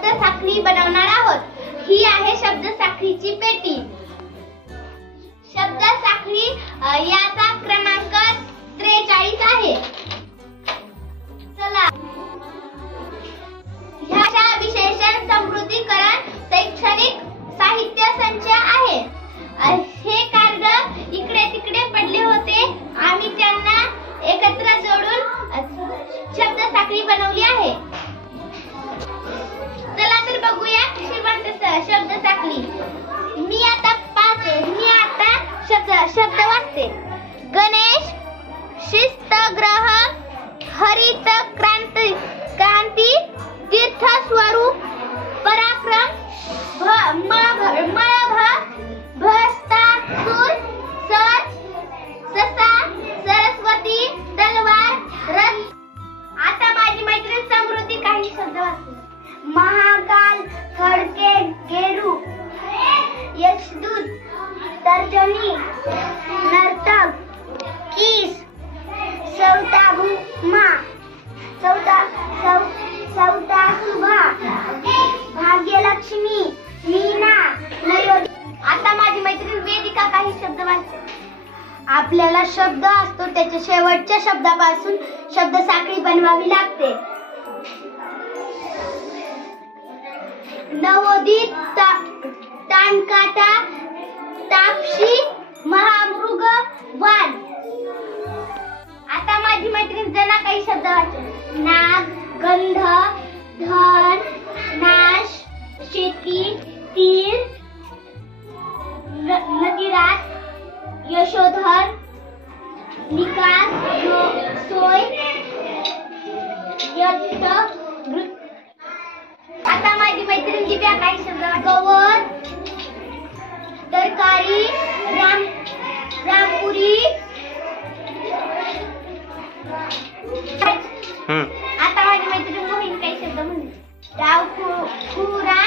शब्द साखळी बनवणार आहोत। ही आहे शब्द साखळीची पेटी। शब्द साखळी याचा क्रमांक 43 आहे। चला, ह्याचा विशेषण समृद्धीकरण शैक्षणिक साहित्य संच आहे। हे कार्ड इकडे तिकडे पडले होते, आम्ही त्यांना एकत्र जोडून शब्द साखळी बनवली आहे। चला तर बघूया कशी बनते शब्द साखळी। मी आता शब्द वाचते। गणेश, शिस्तग्रह, हरित क्रांती, तीर्थ स्वरूप, पराक्रम, भस्तासुर, सर, ससा, सरस्वती, तलवार, रथ। आता माझी मैत्रीण समृद्धी काही शब्द वाचते। महाकाल, थडके, गेरू, यशदूत, तर्जनी, नर्तक, कीस, सौताभूमा, सौतासुभा, भाग्यलक्ष्मी, मीना, नयोदी। आता माझी मैत्रीण वेदिका काही शब्द वाचते। आपल्याला शब्द असतो त्याच्या शेवटच्या शब्दापासून शब्द साखळी बनवावी लागते। नवोदित, तानकाटा, तापशी, महामृग, वान। आता माझी मैत्रीण जना काही शब्द वाचते। नाग, गंध, धन, नाश, शेती, तीर, नदीरात, यशोधर, निकास, सोय, यष्ट, आता माझी मैत्रीण दिव्या काही शब्द गवत, तरकारी, रामपुरी। आता माझी मैत्रीण मोहीन काही शब्द म्हणते। डाव, खुरा,